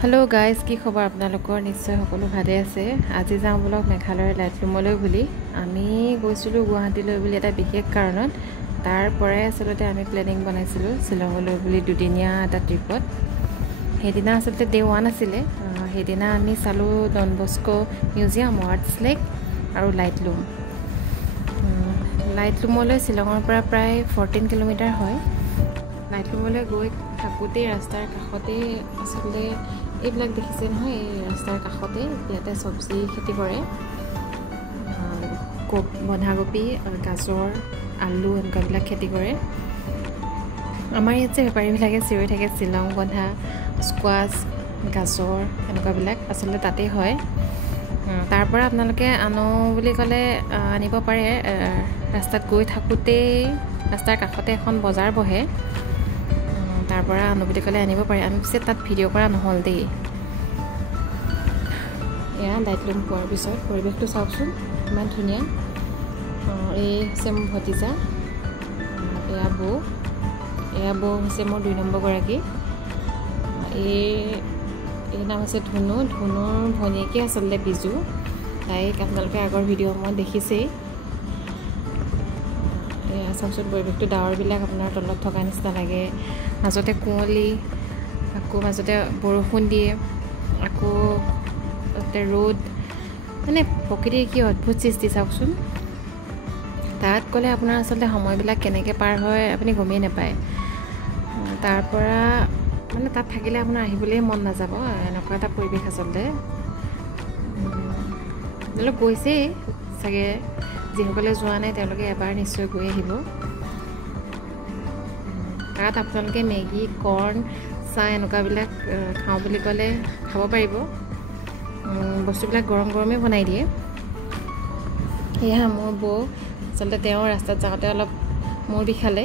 hello guys की खबर आपनालोকৰ निश्चय সকলো ভালে আছে আজি যাওঁ ব্লগ মেঘালয়ৰ লাইটলুমলৈ বুলি আমি গৈছিলো গুৱাহাটীলৈ বুলি এটা বিশেষ কাৰণত তাৰ পৰাই আসলতে আমি প্ল্যানিং বনাইছিলো শিলংলৈ বুলি দুদিনীয়া এটা ট্ৰিপত হেদিনা আসলতে ডে 1 আছিল হেদিনা আমি চালো Don Bosco museum arts lake আৰু লাইটলুমলৈ শিলংৰ পৰা প্ৰায় 14 কিলোমিটাৰ হয় লাইটলুমলৈ গৈ থাকোতে ৰাস্তাৰ কাষতে আসলতে এইবিলাক দেখিছে নহয় এই ৰাস্তাৰ কাষতে ইয়াতে সবজি খেতি কৰে বন্ধাকবি গাজৰ আলু এনেকুৱাবিলাক খেতি কৰে আমাৰ ইয়াত যে বেপাৰীবিলাকে চিঞৰি থাকে শিলং বন্ধা স্কোৱাছ গাজৰ এনেকুৱাবিলাক আসলতে তাতে হয় তাৰ পৰা আপোনালোকে আনো বুলি ক'লে আনিব পাৰে ৰাস্তাত গৈ থাকোতে ৰাস্তাৰ কাষতে এখন বজাৰ বহে তাৰ পৰা আনো বুলি ক'লে আনিব পাৰে আমি পিছে তাত ভিডিঅ' কৰা নহ'ল দেই এয়া লাইটলুম পোৱাৰ পিছত পৰিৱেশটো চাওকচোন ইমান ধুনীয়া এই হৈছে মোৰ ভতিজা এয়া বৌ হৈছে মোৰ 2 নম্বৰ গৰাকী এই নাম হৈছে ধুনুৰ ভনীয়েকে আচলতে বিজু তাইক আপোনালোকে আগৰ ভিডিঅ'সমূহত দেখিছেই এয়া চাওকচোন পৰিৱেশটো ডাৱৰবিলাক আপোনাৰ তলত থকা নিচিনা লাগে মাজতে কুঁৱলী আকৌ মাজতে বৰষুণ দিয়ে আকৌ ৰ'দ মানে প্ৰকৃতিৰ কি অদ্ভুত সৃষ্টি চাওকচোন তাত গ'লে আপোনাৰ আচলতে সময়বিলাক কেনেকৈ পাৰ হয় আপুনি গমেই নাপায় তাৰ পৰা মানে তাত থাকিলে আপোনাৰ আহিবলৈ মন নাযাব এনেকুৱা এটা পৰিৱেশ আচলতে তেওঁলোক গৈছেই চাগে যিসকলে যোৱা নাই তেওঁলোকে এবাৰ নিশ্চয় গৈ আহিব তাত আপোনালোকে মেগী কৰ্ণ চাহ এনেকুৱাবিলাক খাওঁ বুলি ক'লে খাব পাৰিব বস্তুবিলাক গৰমেই বনাই দিয়ে এয়া মোৰ বৌ আচলতে তেওঁ ৰাস্তাত যাওঁতে অলপ মূৰ বিষালে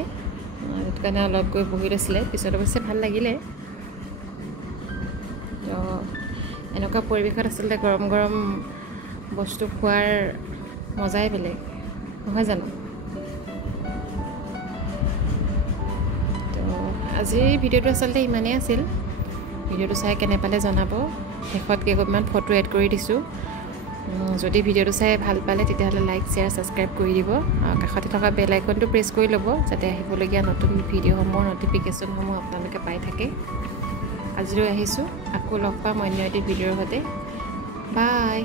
সেইটো কাৰণে অলপ গৈ বহি লৈছিলে পিছত অৱশ্যে ভাল লাগিলে তো এনেকুৱা পৰিৱেশত আচলতে গৰম বস্তু খোৱাৰ মজাই বেলেগ নহয় জানো আজিৰ ভিডিঅ'টো আচলতে ইমানেই আছিল ভিডিঅ'টো চাই কেনে পালে জনাব শেষত কেইটামান ফটো এড কৰি দিছোঁ যদি ভিডিঅ'টো চাই ভাল পালে তেতিয়াহ'লে লাইক শ্বেয়াৰ ছাবস্ক্ৰাইব কৰি দিব কাষতে থকা বেল আইকনটো প্ৰেছ কৰি ল'ব যাতে আহিবলগীয়া নতুন ভিডিঅ'সমূহৰ ন'টিফিকেশ্যনসমূহ আপোনালোকে পাই থাকে আজিলৈ আহিছোঁ আকৌ লগ পাম অন্য এটি ভিডিঅ'ৰ সৈতে বাই